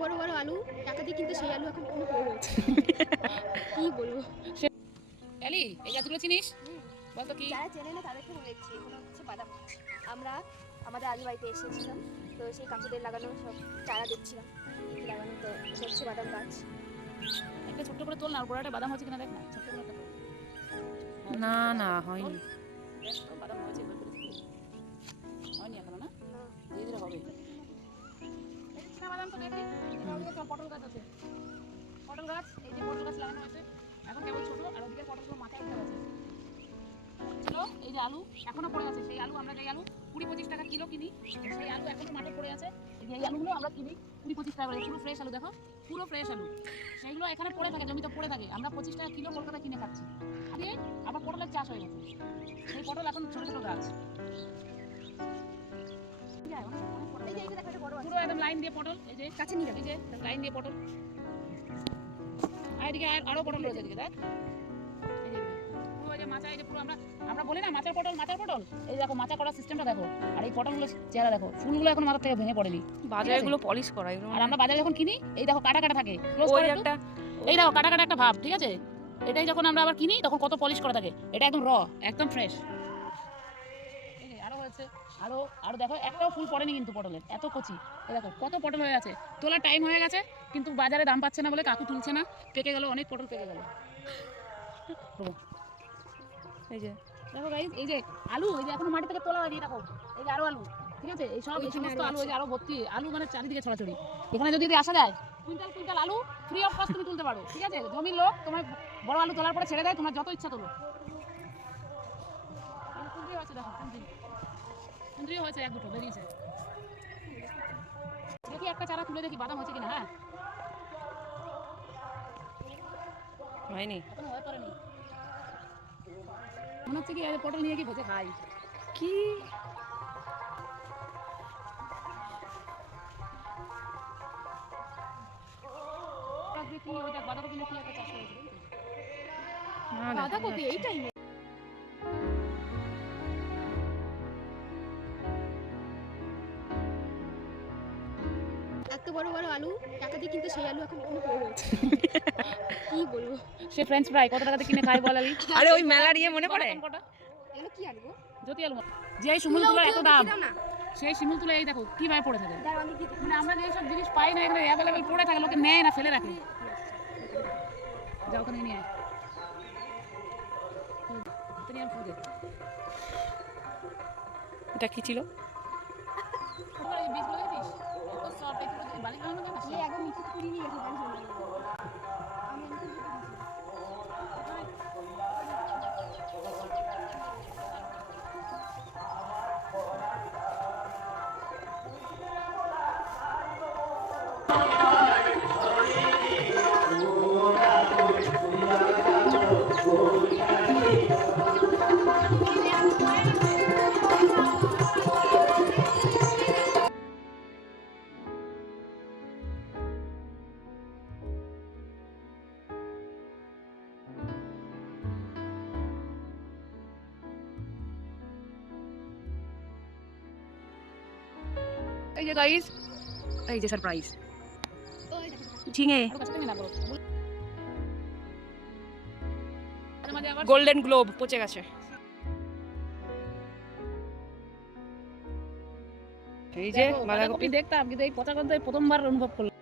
বড় বড় আলু টাকা দিয়ে কিন্তু সেই আলু এখন কোনো পড়ে রয়েছে। কি বলব? এলি এই গাছগুলো চিনিস? বলতো কি? যারা চেনে না তাদেরকে বলে দিচ্ছি এগুলো হচ্ছে বাদাম। আমরা আমাদের আলু বাড়িতে এসেছিলাম তো সেই কাকুদের লাগানো সব চারা দেখছিলাম লাগানো তো হচ্ছে বাদাম গাছ। একটা ছোট্ট করে তোল না গোড়াটা বাদাম হচ্ছে কিনা দেখ না ছোট্ট করে তোল। না না হয়নি। পটল গাছ আছে। পটল গাছ, এই যে পটল গাছ লাগানো হয়েছে, এখন কেবল এই যে আলু, এখনও পড়ে আছে, সেই আলু, আমরা যে আলু কুড়ি পঁচিশ টাকা কিলো কিনি, সেই আলু এখনও মাঠে পড়ে আছে। এই আলুগুলো আমরা কিনি, কুড়ি পঁচিশ টাকা পুরো ফ্রেশ আলু, দেখো, পুরো ফ্রেশ আলু। সেইগুলো এখানে পড়ে থাকে, জমিতে পড়ে থাকে। আমরা পঁচিশ টাকা কিলো কলকাতা কিনে খাচ্ছি। দিয়ে আবার পটলের চাষ হয়ে গেছে। সেই পটল এখন ছোট ছোট গাছ। পুরো একদম লাইন দিয়ে পটল এই যে কাছে নিয়ে এই যে লাইন দিয়ে পটল। আর এদিকে আর- আরও পটল রয়েছে এদিকে দেখ। এই পুরো এই যে মাচা এই যে পুরো আমরা আমরা বলি না মাচার পটল মাচার পটল? এই দেখো মাচা করার সিস্টেমটা দেখো। আর এই পটলগুলো চেহারা দেখো। ফুলগুলো এখন মাথা থেকে ভেঙে পড়েনি। বাজারে এগুলো পলিশ করা আর আমরা বাজারে যখন কিনি এই দেখো কাটা কাটা থাকে। এই দেখো কাটা কাটা একটা ভাব ঠিক আছে? এটাই যখন আমরা আবার কিনি তখন কত পলিশ করা থাকে? এটা একদম র একদম ফ্রেশ আরও আরও দেখো একটাও ফুল পড়েনি কিন্তু পটলের এত কচি। এই দেখো কত পটল হয়ে আছে তোলার টাইম হয়ে গেছে কিন্তু বাজারে দাম পাচ্ছে না বলে কাকু তুলছে না। পেকে গেল অনেক পটল পেকে গেল। এই যে দেখো গাইজ এই যে আলু এই যে এখনও মাটি থেকে তোলা হয়নি দেখো এই যে আরও আলু ঠিক আছে? এই সব এই সমস্ত আলু এই যে আরও ভর্তি আলু মানে চারিদিকে ছড়াছড়ি। এখানে যদি আসা যায় কুইন্টাল কুইন্টাল আলু ফ্রি অফ কস্ট তুমি তুলতে পারো ঠিক আছে? জমির লোক তোমার বড় আলু তোলার পরে ছেড়ে দেয় তোমার যত ইচ্ছা তোলো। হয়েছে দেখো কুঁদরি হয়েছে এক দুটো বেরিয়েছে। দেখি একটা চারা তুলে দেখি বাদাম হচ্ছে কিনা হ্যাঁ? হয়নি। এখনও হয়ে পড়েনি। মনে হচ্ছে কি পটল নিয়ে কি ভেজে খাই। কি? বাঁধাকপি না একটা চাষ করেছে বুঝলি? না, দেখা বাঁধাকপি এই টাইমে এত বড় বড় আলু টাকা দিয়ে কিন্তু সেই আলু এখন কোনো পড়ে রয়েছে। কি বলব? সে ফ্রেঞ্চ ফ্রাই কত টাকাতে কিনে খাই বল আলি? আরে ওই মেলার ইয়ে মনে পড়ে? এগুলো কি আলু গো? জ্যোতি আলু যে এই শিমুল তুলা এত দাম সেই শিমুল তুলা এই দেখো কি কীভাবে পড়ে থাকে। দাঁড়াও আমি দিয়ে মানে আমরা যেসব জিনিস পাই না এখানে অ্যাভেলেবেল পড়ে থাকে লোকে নেয় না ফেলে রাখে। যাও ওখানে নিয়ে আয়। এটা কি ছিল? তোমার এই বীজগুলো? Soft, একটু যদি বালি লাগানো যায় এই একদম নিচে কুড়ি যে গাইস এই যে সারপ্রাইজ ঝিঙে গোল্ডেন গ্লোব পচে গেছে এই যে বাঁধাকপি দেখতাম কিন্তু এই পচা গন্ধ প্রথমবার অনুভব করলাম